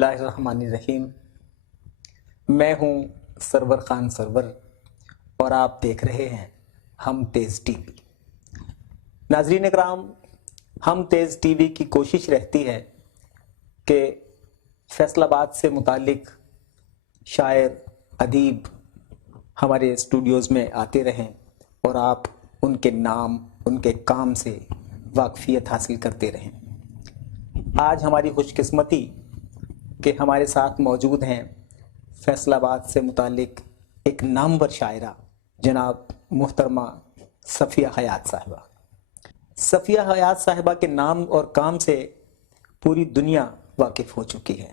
اللہ الرحمن الرحیم. میں ہوں سرور خان سرور اور آپ دیکھ رہے ہیں ہم تیز ٹی وی. ناظرین اکرام، ہم تیز ٹی وی کی کوشش رہتی ہے کہ فیصل آباد سے متعلق شاعر ادیب ہمارے اسٹوڈیوز میں آتے رہیں اور آپ ان کے نام، ان کے کام سے واقفیت حاصل کرتے رہیں. آج ہماری خوش قسمتی کہ ہمارے ساتھ موجود ہیں فیصل آباد سے متعلق ایک نامور شاعرہ جناب محترمہ صفیہ حیات صاحبہ. صفیہ حیات صاحبہ کے نام اور کام سے پوری دنیا واقف ہو چکی ہے.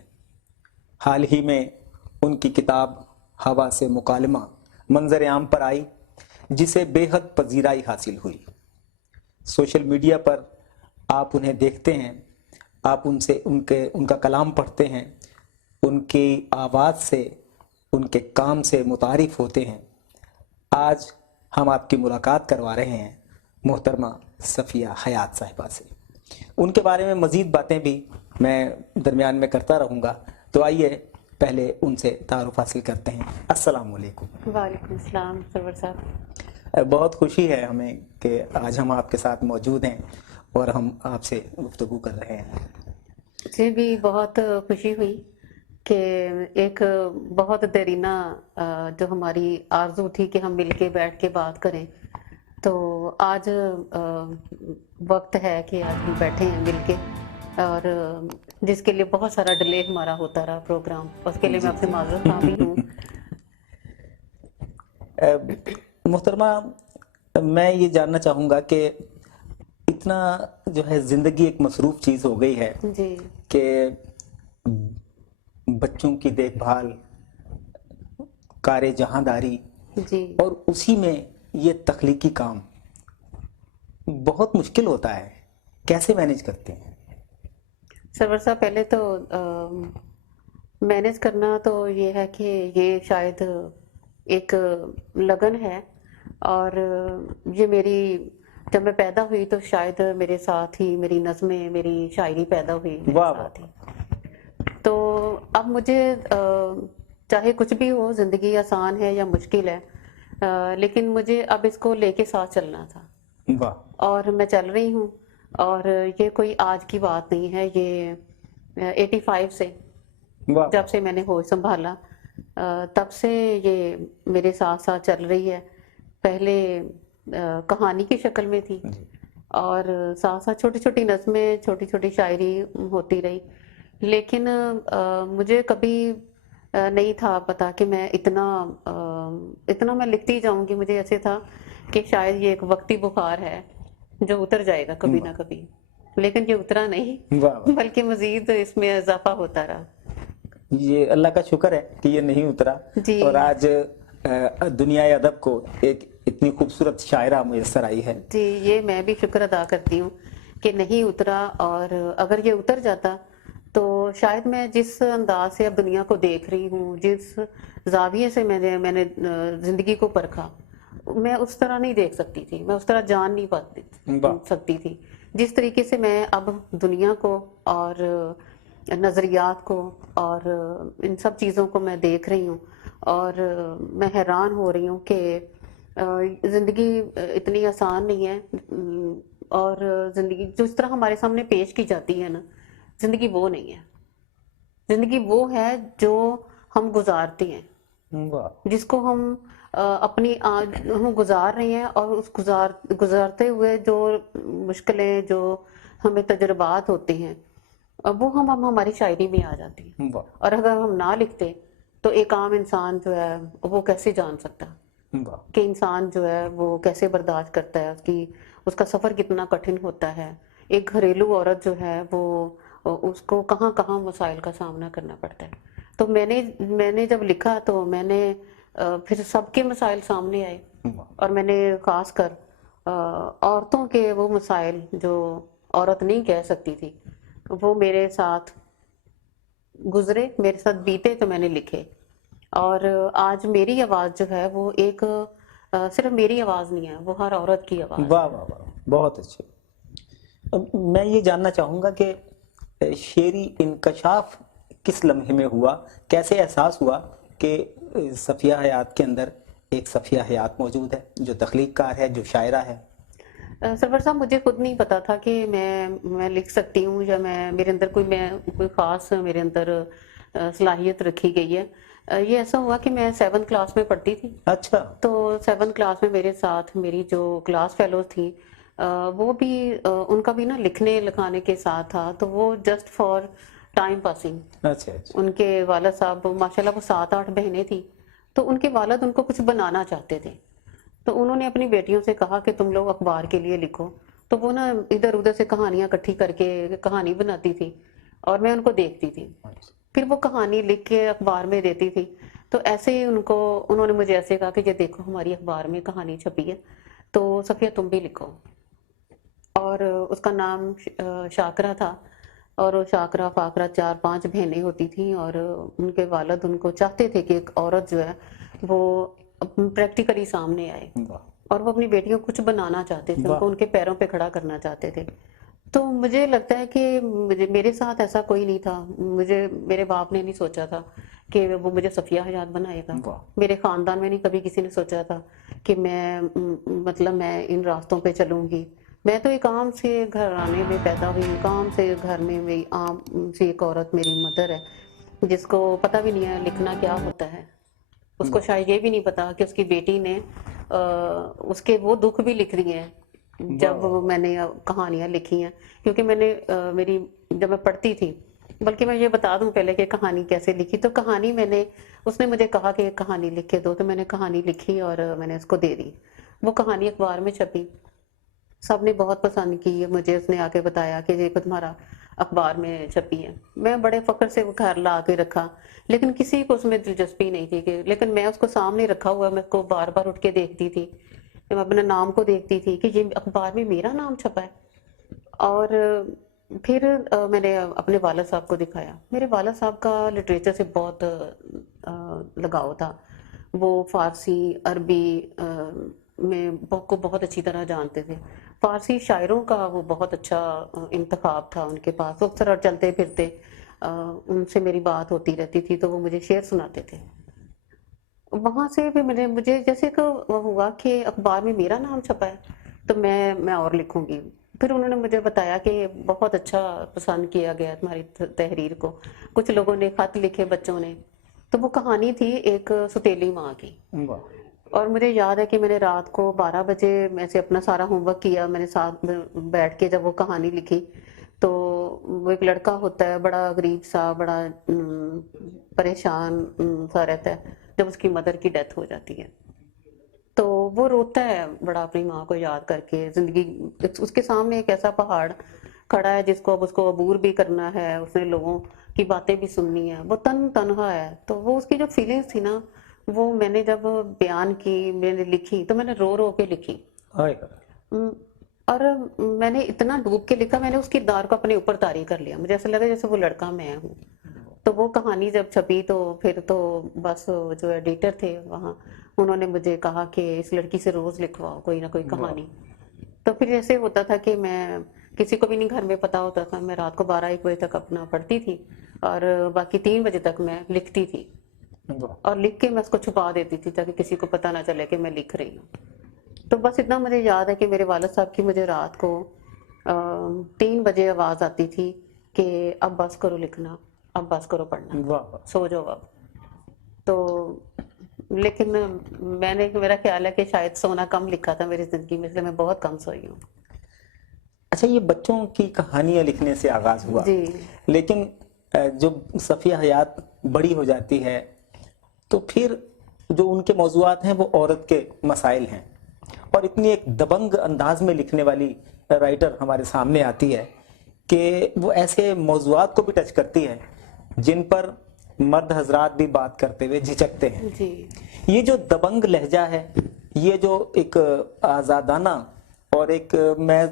حال ہی میں ان کی کتاب ہوا سے مکالمہ منظر عام پر آئی، جسے بے حد پذیرائی حاصل ہوئی. سوشل میڈیا پر آپ انہیں دیکھتے ہیں، آپ ان کا کلام پڑھتے ہیں، ان کی آواز سے، ان کے کام سے متعارف ہوتے ہیں. آج ہم آپ کی ملاقات کروا رہے ہیں محترمہ صفیہ حیات صاحبہ سے. ان کے بارے میں مزید باتیں بھی میں درمیان میں کرتا رہوں گا، تو آئیے پہلے ان سے تعارف حاصل کرتے ہیں. السلام علیکم. وعلیکم السلام سرور صاحب. بہت خوشی ہے ہمیں کہ آج ہم آپ کے ساتھ موجود ہیں اور ہم آپ سے گفتگو کر رہے ہیں. مجھے بھی بہت خوشی ہوئی کہ ایک بہت دیرینہ جو ہماری آرزو تھی کہ ہم مل کے بیٹھ کے بات کریں، تو آج وقت ہے کہ آج ہم بیٹھے ہیں مل کے، اور جس کے لیے بہت سارا ڈیلے ہمارا ہوتا رہا پروگرام، اس کے لیے میں آپ سے معذرت خواہ بھی ہوں. محترمہ، میں یہ جاننا چاہوں گا کہ اتنا جو ہے زندگی ایک مصروف چیز ہو گئی ہے جی کہ بچوں کی دیکھ بھال، کار جہانداری، جی اور اسی میں یہ تخلیقی کام بہت مشکل ہوتا ہے. کیسے مینیج کرتے ہیں؟ سرور صاحب، پہلے تو مینیج کرنا تو یہ ہے کہ یہ شاید ایک لگن ہے، اور یہ میری جب میں پیدا ہوئی تو شاید میرے ساتھ ہی میری نظمیں، میری شاعری پیدا ہوئی میرے واہ ساتھ ہی. تو اب مجھے چاہے کچھ بھی ہو، زندگی آسان ہے یا مشکل ہے، لیکن مجھے اب اس کو لے کے ساتھ چلنا تھا، واہ. اور میں چل رہی ہوں. اور یہ کوئی آج کی بات نہیں ہے، یہ 85 سے واہ. جب سے میں نے ہوش سنبھالا تب سے یہ میرے ساتھ ساتھ چل رہی ہے. پہلے کہانی کی شکل میں تھی، اور ساتھ ساتھ چھوٹی چھوٹی نظمیں، چھوٹی چھوٹی شاعری ہوتی رہی. لیکن مجھے کبھی نہیں تھا پتا کہ میں اتنا میں لکھتی جاؤں گی. مجھے ایسے تھا کہ شاید یہ ایک وقتی بخار ہے جو اتر جائے گا کبھی نہ کبھی، لیکن یہ اترا نہیں، بلکہ مزید اس میں اضافہ ہوتا رہا. یہ اللہ کا شکر ہے کہ یہ نہیں اترا، جی اور آج دنیا ادب کو ایک اتنی خوبصورت شاعرہ میسر آئی ہے. جی، یہ میں بھی شکر ادا کرتی ہوں کہ نہیں اترا. اور اگر یہ اتر جاتا تو شاید میں جس انداز سے اب دنیا کو دیکھ رہی ہوں، جس زاویے سے میں نے زندگی کو پرکھا، میں اس طرح نہیں دیکھ سکتی تھی، میں اس طرح جان نہیں پاتی سکتی تھی. جس طریقے سے میں اب دنیا کو اور نظریات کو اور ان سب چیزوں کو میں دیکھ رہی ہوں، اور میں حیران ہو رہی ہوں کہ زندگی اتنی آسان نہیں ہے. اور زندگی جس طرح ہمارے سامنے پیش کی جاتی ہے نا، زندگی وہ نہیں ہے. زندگی وہ ہے جو ہم گزارتے ہیں، جس کو ہم اپنی ہم گزار رہے ہیں، اور اس گزارتے ہوئے جو مشکلیں، جو ہمیں تجربات ہوتے ہیں، وہ ہم ہماری شاعری میں آ جاتی ہیں. اور اگر ہم نہ لکھتے تو ایک عام انسان جو ہے وہ کیسے جان سکتا کہ انسان جو ہے وہ کیسے برداشت کرتا ہے، اس کا سفر کتنا کٹھن ہوتا ہے. ایک گھریلو عورت جو ہے وہ اس کو کہاں کہاں مسائل کا سامنا کرنا پڑتا ہے. تو میں نے جب لکھا تو میں نے پھر سب کے مسائل سامنے آئے، اور میں نے خاص کر عورتوں کے وہ مسائل جو عورت نہیں کہہ سکتی تھی، وہ میرے ساتھ گزرے، میرے ساتھ بیتے، تو میں نے لکھے. اور آج میری آواز جو ہے وہ ایک صرف میری آواز نہیں ہے، وہ ہر عورت کی آواز. واہ واہ واہ، بہت اچھے. میں یہ جاننا چاہوں گا کہ شعری انکشاف کس لمحے میں ہوا, کیسے احساس ہوا کہ صفیہ حیات کے اندر ایک صفیہ حیات موجود ہے جو تخلیق کار ہے, جو شاعرہ ہے؟ سرور صاحب مجھے خود نہیں پتا تھا کہ میں لکھ سکتی ہوں یا میرے اندر کوئی خاص میرے اندر صلاحیت رکھی گئی ہے. یہ ایسا ہوا کہ میں 7 کلاس میں پڑھتی تھی. اچھا. تو 7 کلاس میں میرے ساتھ میری جو کلاس فیلوز تھیں وہ بھی ان کا بھی نا لکھنے لکھانے کے ساتھ تھا, تو وہ جسٹ فار ٹائم پاسنگ. اچھا اچھا. ان کے والد صاحب ماشاءاللہ وہ 7-8 بہنیں تھیں, تو ان کے والد ان کو کچھ بنانا چاہتے تھے, تو انہوں نے اپنی بیٹیوں سے کہا کہ تم لوگ اخبار کے لیے لکھو. تو وہ نا ادھر ادھر سے کہانیاں اکٹھی کر کے کہانی بناتی تھی اور میں ان کو دیکھتی تھی, پھر وہ کہانی لکھ کے اخبار میں دیتی تھی. تو ایسے ہی انہوں نے مجھے ایسے کہا کہ یہ دیکھو ہماری اخبار میں کہانی چھپی ہے, تو صفیہ تم بھی لکھو. اور اس کا نام شاکرہ تھا, اور شاکرہ فاکرہ 4-5 بہنیں ہوتی تھیں, اور ان کے والد ان کو چاہتے تھے کہ ایک عورت جو ہے وہ پریکٹیکلی سامنے آئے, اور وہ اپنی بیٹیوں کو کچھ بنانا چاہتے تھے, ان کو ان کے پیروں پہ کھڑا کرنا چاہتے تھے. تو مجھے لگتا ہے کہ میرے ساتھ ایسا کوئی نہیں تھا. میرے باپ نے نہیں سوچا تھا کہ وہ مجھے صفیہ حیات بنائے گا. میرے خاندان میں نہیں کبھی کسی نے سوچا تھا کہ میں ان راستوں پہ چلوں گی. میں تو ایک عام سے گھرانے میں پیدا ہوئی, کام سے گھر میں میری عام سی ایک عورت میری مدر ہے, جس کو پتہ بھی نہیں ہے لکھنا کیا ہوتا ہے. اس کو شاید یہ بھی نہیں پتا کہ اس کی بیٹی نے اس کے وہ دکھ بھی لکھ دیے ہیں جب میں نے کہانیاں لکھی ہیں. کیونکہ میں نے جب میں پڑھتی تھی, بلکہ میں یہ بتا دوں پہلے کہ کہانی کیسے لکھی. تو کہانی اس نے مجھے کہا کہ کہانی لکھ کے دو, تو میں نے کہانی لکھی اور میں نے اس کو دے دی. وہ کہانی اخبار میں چھپی, سب نے بہت پسند کی مجھے. اس نے آ کے بتایا کہ یہ تمہارا اخبار میں چھپی ہے. میں بڑے فخر سے وہ گھر لا کے رکھا, لیکن کسی کو اس میں دلچسپی نہیں تھی لیکن میں اس کو سامنے رکھا ہوا, میں اس کو بار بار اٹھ کے دیکھتی تھی, میں اپنے نام کو دیکھتی تھی کہ یہ اخبار میں میرا نام چھپا ہے. اور پھر میں نے اپنے والد صاحب کو دکھایا. میرے والد صاحب کا لٹریچر سے بہت لگاؤ تھا. وہ فارسی عربی میں کو بہت اچھی طرح جانتے تھے. فارسی شاعروں کا وہ بہت اچھا انتخاب تھا ان کے پاس. وہ اکثر چلتے پھرتے ان سے میری بات ہوتی رہتی تھی, تو وہ مجھے شعر سناتے تھے. وہاں سے بھی مجھے جیسے کہ ہوا کہ اخبار میں میرا نام چھپا ہے, تو میں اور لکھوں گی. پھر انہوں نے مجھے بتایا کہ بہت اچھا پسند کیا گیا تمہاری تحریر کو. کچھ لوگوں نے خط لکھے بچوں نے. تو وہ کہانی تھی ایک ستیلی ماں کی. اور مجھے یاد ہے کہ میں نے رات کو 12 بجے میں سے اپنا سارا ہوم ورک کیا. میں نے ساتھ بیٹھ کے جب وہ کہانی لکھی, تو وہ ایک لڑکا ہوتا ہے بڑا غریب سا, بڑا پریشان سا رہتا ہے جب اس کی مدر کی ڈیتھ ہو جاتی ہے. تو وہ روتا ہے بڑا اپنی ماں کو یاد کر کے. زندگی اس کے سامنے ایک ایسا پہاڑ کھڑا ہے جس کو اب اس کو عبور بھی کرنا ہے, اس نے لوگوں کی باتیں بھی سننی ہے, وہ تنہا ہے. تو وہ اس کی جو فیلنگس تھی نا, وہ میں نے جب بیان کی, میں نے لکھی, تو میں نے رو رو کے لکھی. اور میں نے اتنا ڈوب کے لکھا, میں نے اس کردار کو اپنے اوپر طاری کر لیا. مجھے ایسا لگا جیسے وہ لڑکا میں ہوں. تو وہ کہانی جب چھپی تو پھر تو بس جو ایڈیٹر تھے وہاں, انہوں نے مجھے کہا کہ اس لڑکی سے روز لکھواؤ کوئی نہ کوئی کہانی. تو پھر ایسے ہوتا تھا کہ میں کسی کو بھی نہیں گھر میں پتا ہوتا تھا, میں رات کو 12-1 بجے تک اپنا پڑھتی تھی اور باقی 3 بجے تک میں لکھتی تھی. اور لکھ کے میں اس کو چھپا دیتی تھی تاکہ کسی کو پتہ نہ چلے کہ میں لکھ رہی ہوں. تو بس اتنا مجھے یاد ہے کہ میرے والد صاحب کی مجھے رات کو 3 بجے آواز آتی تھی کہ اب بس کرو لکھنا, اب بس کرو پڑھنا, سو جاؤ اب. تو لیکن میرا خیال ہے کہ شاید سونا کم لکھا تھا میری زندگی میں, اس لیے میں بہت کم سوئی ہوں. اچھا, یہ بچوں کی کہانیاں لکھنے سے آغاز ہوا, جی. لیکن جب صفیہ حیات بڑی ہو جاتی ہے تو پھر جو ان کے موضوعات ہیں وہ عورت کے مسائل ہیں, اور اتنی ایک دبنگ انداز میں لکھنے والی رائٹر ہمارے سامنے آتی ہے کہ وہ ایسے موضوعات کو بھی ٹچ کرتی ہے جن پر مرد حضرات بھی بات کرتے ہوئے جھجکتے ہیں. جی. یہ جو دبنگ لہجہ ہے, یہ جو ایک آزادانہ اور ایک میں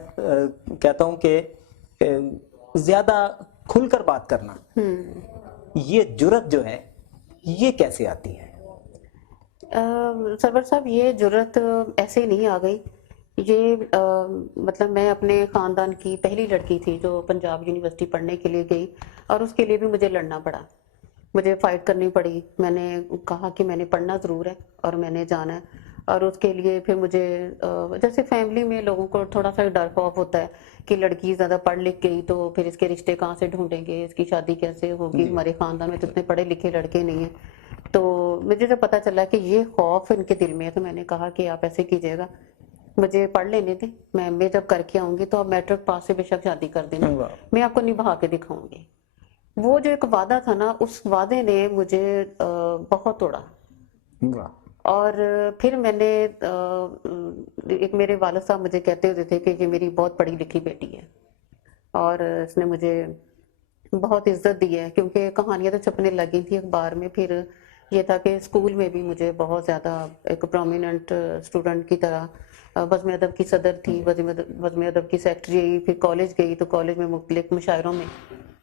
کہتا ہوں کہ زیادہ کھل کر بات کرنا, یہ جرت جو ہے یہ کیسے آتی ہے؟ سرور صاحب, یہ جرت ایسے نہیں آ گئی. یہ مطلب میں اپنے خاندان کی پہلی لڑکی تھی جو پنجاب یونیورسٹی پڑھنے کے لیے گئی, اور اس کے لیے بھی مجھے لڑنا پڑا. مجھے فائٹ کرنی پڑی. میں نے کہا کہ میں نے پڑھنا ضرور ہے اور میں نے جانا ہے. اور اس کے لیے پھر مجھے جیسے فیملی میں لوگوں کو تھوڑا سا ڈر خوف ہوتا ہے کہ لڑکی زیادہ پڑھ لکھ گئی تو پھر اس کے رشتے کہاں سے ڈھونڈیں گے, اس کی شادی کیسے ہوگی, ہمارے خاندان میں تو اتنے پڑھے لکھے لڑکے نہیں ہیں. تو مجھے جب پتا چلا کہ یہ خوف ان کے دل میں ہے تو میں نے کہا کہ آپ ایسے کیجیے گا, مجھے پڑھ لینے دیں, میں جب کر کے آؤں گی تو آپ میٹرک پاس سے بے شک شادی کر دینا, میں آپ کو نبھا کے دکھاؤں گی. وہ جو ایک وعدہ تھا نا, اس وعدے نے مجھے بہت توڑا. اور پھر میں نے ایک میرے والد صاحب مجھے کہتے ہوتے تھے کہ یہ میری بہت پڑھی لکھی بیٹی ہے اور اس نے مجھے بہت عزت دی ہے, کیونکہ کہانیاں تو چھپنے لگی تھی اخبار میں. پھر یہ تھا کہ اسکول میں بھی مجھے بہت زیادہ ایک پرومیننٹ اسٹوڈنٹ کی طرح بزم ادب کی صدر تھی, بزم ادب کی سیکٹری. پھر کالج گئی تو کالج میں مختلف مشاعروں میں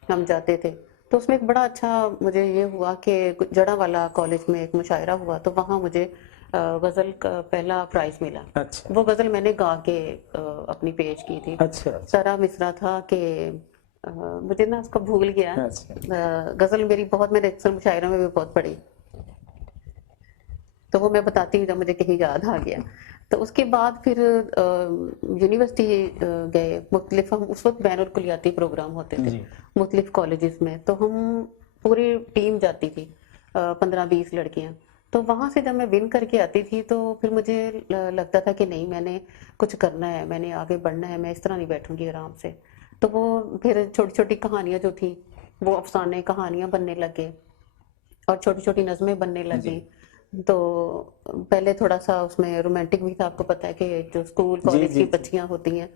ہم جاتے تھے. تو اس میں ایک بڑا اچھا مجھے یہ ہوا کہ جڑا والا کالج میں ایک مشاعرہ ہوا تو وہاں مجھے غزل کا پہلا پرائز ملا. وہ غزل میں نے گا کے اپنی پیش کی تھی. سارا مصرع تھا کہ مجھے نا اس کو بھول گیا. غزل میری بہت, میں نے اکثر مشاعروں میں بھی بہت پڑھی, تو وہ میں بتاتی ہوں جب مجھے کہیں یاد آ گیا. تو اس کے بعد پھر یونیورسٹی گئے مختلف, ہم اس وقت بین الکلیاتی پروگرام ہوتے تھے مختلف کالجز میں, تو ہم پوری ٹیم جاتی تھی 15-20 لڑکیاں. تو وہاں سے جب میں ون کر کے آتی تھی تو پھر مجھے لگتا تھا کہ نہیں, میں نے کچھ کرنا ہے, میں نے آگے بڑھنا ہے, میں اس طرح نہیں بیٹھوں گی آرام سے. تو وہ پھر چھوٹی چھوٹی کہانیاں جو تھیں وہ افسانے کہانیاں بننے لگے اور چھوٹی چھوٹی نظمیں بننے لگیں. تو پہلے تھوڑا سا اس میں رومانٹک بھی تھا. آپ کو پتا ہے کہ جو اسکول کالج کی بچیاں ہوتی ہیں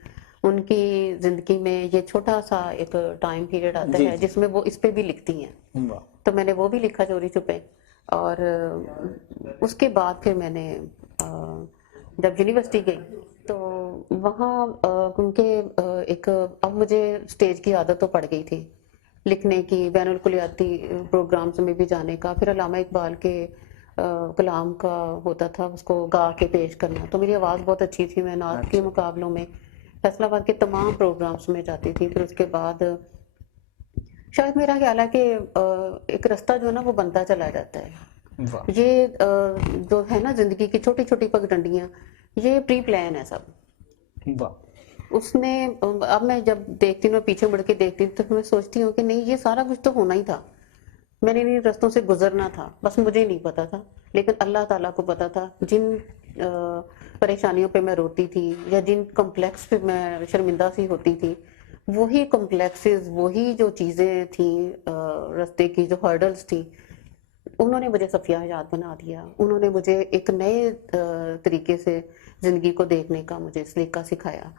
ان کی زندگی میں یہ چھوٹا سا ایک ٹائم پیریڈ آتا ہے جس میں وہ اس پہ بھی لکھتی ہیں. تو میں نے وہ بھی لکھا چوری چھپے. اور اس کے بعد پھر میں نے جب یونیورسٹی گئی تو وہاں کیونکہ ایک اب مجھے اسٹیج کی عادت تو پڑ گئی تھی لکھنے کی, بین الکلیاتی پروگرامز میں بھی جانے کا. پھر علامہ اقبال کے کلام کا ہوتا تھا, اس کو گا کے پیش کرنا. تو میری آواز بہت اچھی تھی, میں نعت کے مقابلوں میں فیصل آباد کے تمام پروگرامز میں جاتی تھی. پھر اس کے بعد شاید میرا خیال ہے کہ ایک رستہ جو ہے نا وہ بنتا چلا جاتا ہے. یہ جو ہے نا زندگی کی چھوٹی چھوٹی پگڈنڈیاں, یہ پری پلان ہے سب. اس نے اب میں جب دیکھتی ہوں, پیچھے مڑ کے دیکھتی ہوں تو میں سوچتی ہوں کہ نہیں, یہ سارا کچھ تو ہونا ہی تھا, میں نے ان رستوں سے گزرنا تھا, بس مجھے نہیں پتا تھا. لیکن اللہ تعالیٰ کو پتا تھا. جن پریشانیوں پہ میں روتی تھی یا جن کمپلیکس پہ میں شرمندہ سی ہوتی تھی, وہی کمپلیکسز, وہی جو چیزیں تھیں رستے کی, جو ہرڈلز تھیں, انہوں نے مجھے صفیہ حیات بنا دیا. انہوں نے مجھے ایک نئے طریقے سے زندگی کو دیکھنے کا مجھے سلیقہ سکھایا.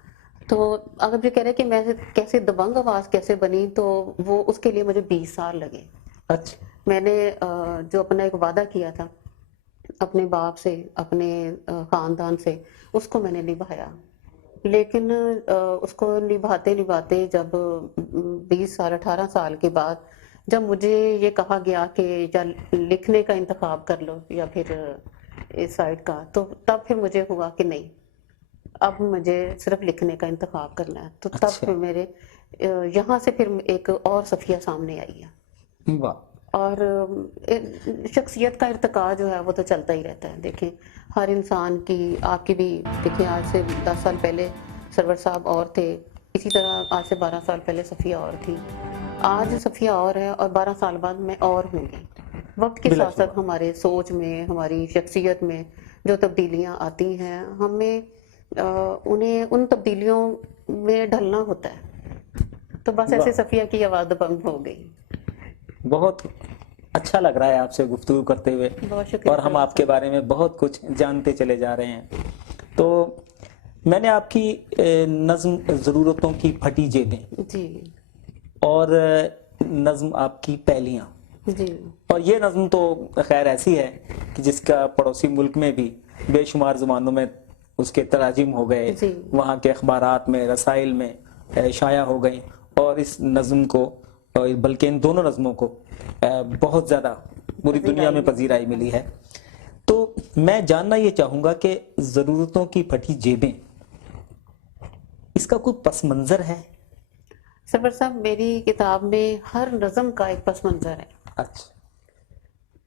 تو اگر جو کہہ رہے کہ میں کیسے دبنگ آواز کیسے بنی, تو وہ اس کے لیے مجھے 20 سال لگے. اچھا. میں نے جو اپنا ایک وعدہ کیا تھا اپنے باپ سے, اپنے خاندان سے, اس کو میں نے نبھایا. لیکن اس کو نبھاتے نبھاتے جب 20 سال 18 سال کے بعد جب مجھے یہ کہا گیا کہ یا لکھنے کا انتخاب کر لو یا پھر اس سائڈ کا, تو تب پھر مجھے ہوا کہ نہیں, اب مجھے صرف لکھنے کا انتخاب کرنا ہے. تو تب پھر میرے یہاں سے پھر ایک اور صفیہ سامنے آئی ہے. اور شخصیت کا ارتقاء جو ہے وہ تو چلتا ہی رہتا ہے. دیکھیں ہر انسان کی, آپ کی بھی دیکھیں, آج سے 10 سال پہلے سرور صاحب اور تھے, اسی طرح آج سے 12 سال پہلے صفیہ اور تھی, آج صفیہ اور ہے اور 12 سال بعد میں اور ہوں گی. وقت کے ساتھ ساتھ ہمارے سوچ میں, ہماری شخصیت میں جو تبدیلیاں آتی ہیں, ہمیں انہیں ان تبدیلیوں میں ڈھلنا ہوتا ہے. تو بس ایسے صفیہ کی آواز دبنگ ہو گئی. بہت اچھا لگ رہا ہے آپ سے گفتگو کرتے ہوئے, اور ہم آپ کے بارے میں بہت کچھ جانتے چلے جا رہے ہیں. تو میں نے آپ کی نظم ضرورتوں کی پھٹی جیبیں جی, اور نظم آپ کی پہلیاں, جی, اور یہ نظم تو خیر ایسی ہے کہ جس کا پڑوسی ملک میں بھی بے شمار زبانوں میں اس کے تراجم ہو گئے, وہاں کے اخبارات میں, رسائل میں شائع ہو گئی, اور اس نظم کو بلکہ ان دونوں نظموں کو بہت زیادہ پوری دنیا میں پذیرائی ملی ہے. تو میں جاننا یہ چاہوں گا کہ ضرورتوں کی پھٹی جیبیں, اس کا کوئی پس منظر ہے؟ سرور صاحب, میری کتاب میں ہر نظم کا ایک پس منظر ہے. اچھا.